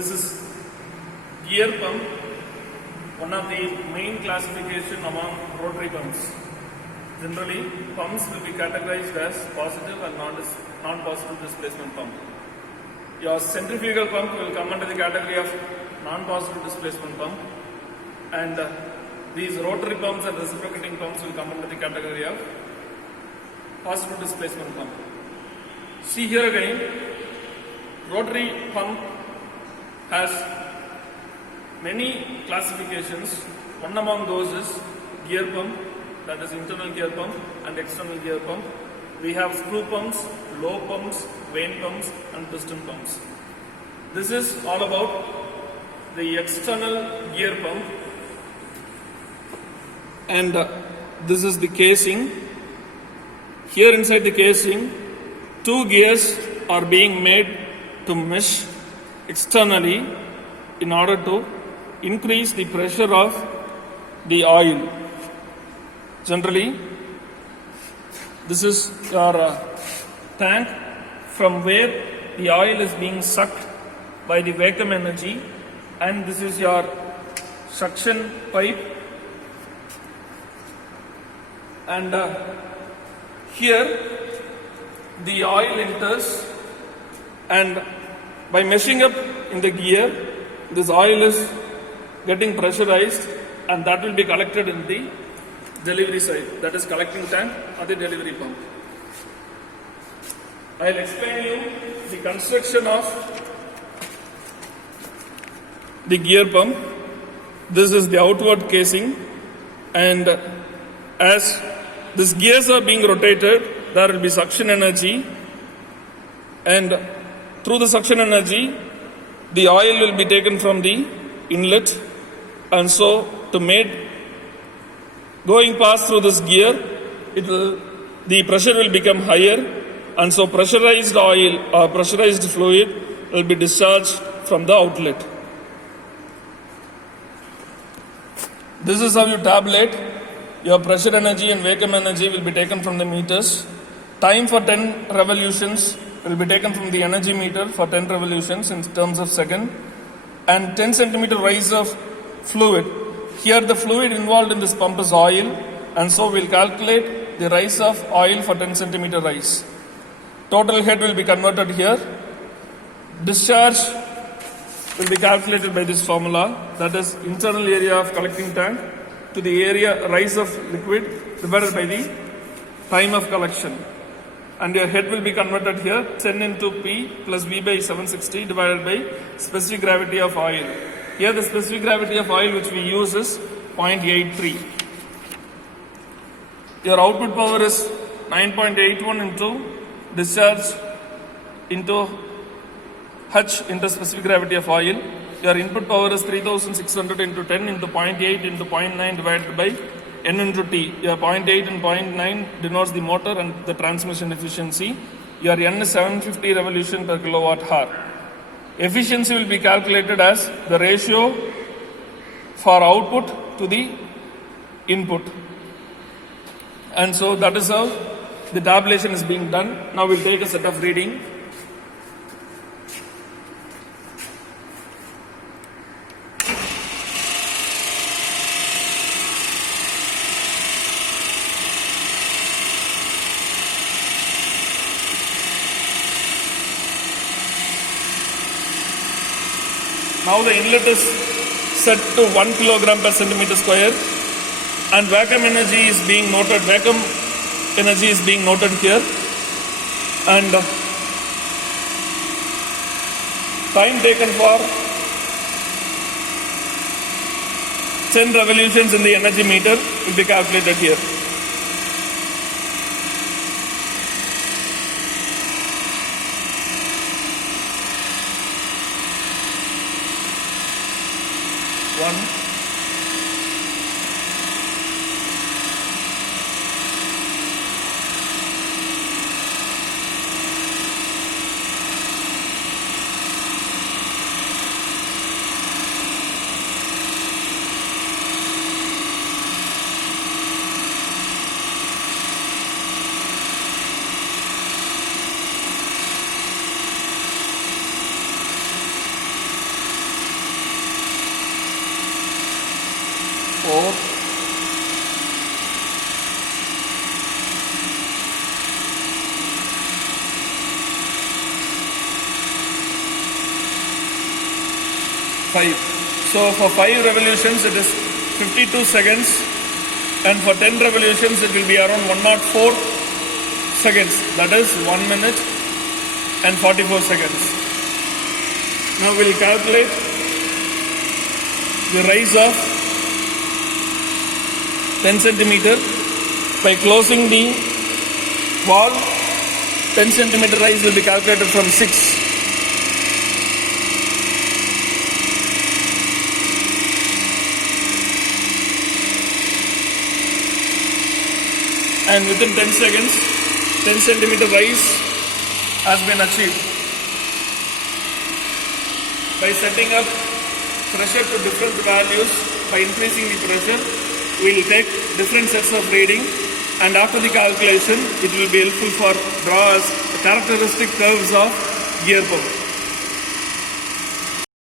This is gear pump, one of the main classification among rotary pumps. Generally, pumps will be categorized as positive and non-positive displacement pump. Your centrifugal pump will come under the category of non-positive displacement pump, and these rotary pumps and reciprocating pumps will come under the category of positive displacement pump. See here again, rotary pump has many classifications. One among those is gear pump, that is internal gear pump and external gear pump. We have screw pumps, low pumps, vane pumps and piston pumps. This is all about the external gear pump, and this is the casing. Here inside the casing, two gears are being made to mesh externally in order to increase the pressure of the oil. Generally, this is your tank from where the oil is being sucked by the vacuum energy, and this is your suction pipe, and here the oil enters, and by meshing up in the gear, this oil is getting pressurized, and that will be collected in the delivery side, that is collecting tank or the delivery pump. I will explain you the construction of the gear pump. This is the outward casing, and as these gears are being rotated, there will be suction energy, and through the suction energy, the oil will be taken from the inlet, and so going past through this gear, the pressure will become higher, and so pressurized oil or pressurized fluid will be discharged from the outlet. This is how you tabulate your pressure energy and vacuum energy will be taken from the meters. Time for 10 revolutions will be taken from the energy meter for 10 revolutions in terms of second, and 10 centimeter rise of fluid. Here the fluid involved in this pump is oil, and so we'll calculate the rise of oil for 10 centimeter rise. Total head will be converted here. Discharge will be calculated by this formula, that is internal area of collecting tank to the area rise of liquid divided by the time of collection. And your head will be converted here, 10 into P plus V by 760 divided by specific gravity of oil. Here the specific gravity of oil which we use is 0.83. Your output power is 9.81 into discharge into H into specific gravity of oil. Your input power is 3600 into 10 into 0.8 into 0.9 divided by N into T. Your 0.8 and 0.9 denotes the motor and the transmission efficiency. Your N is 750 revolution per kilowatt hour. Efficiency will be calculated as the ratio for output to the input. And so that is how the tabulation is being done. Now we'll take a set of reading. Now the inlet is set to 1 kilogram per centimeter square, and vacuum energy is being noted. Vacuum energy is being noted here, and time taken for 10 revolutions in the energy meter will be calculated here. 5. So for 5 revolutions it is 52 seconds, and for 10 revolutions it will be around 104 seconds. That is 1 minute and 44 seconds. Now we'll calculate the rise of 10 centimeter by closing the wall. 10 centimeter rise will be calculated from 6. And within 10 seconds, 10 centimeter rise has been achieved. By setting up pressure to different values, by increasing the pressure, we will take different sets of reading, and after the calculation, it will be helpful for draw as characteristic curves of gear power.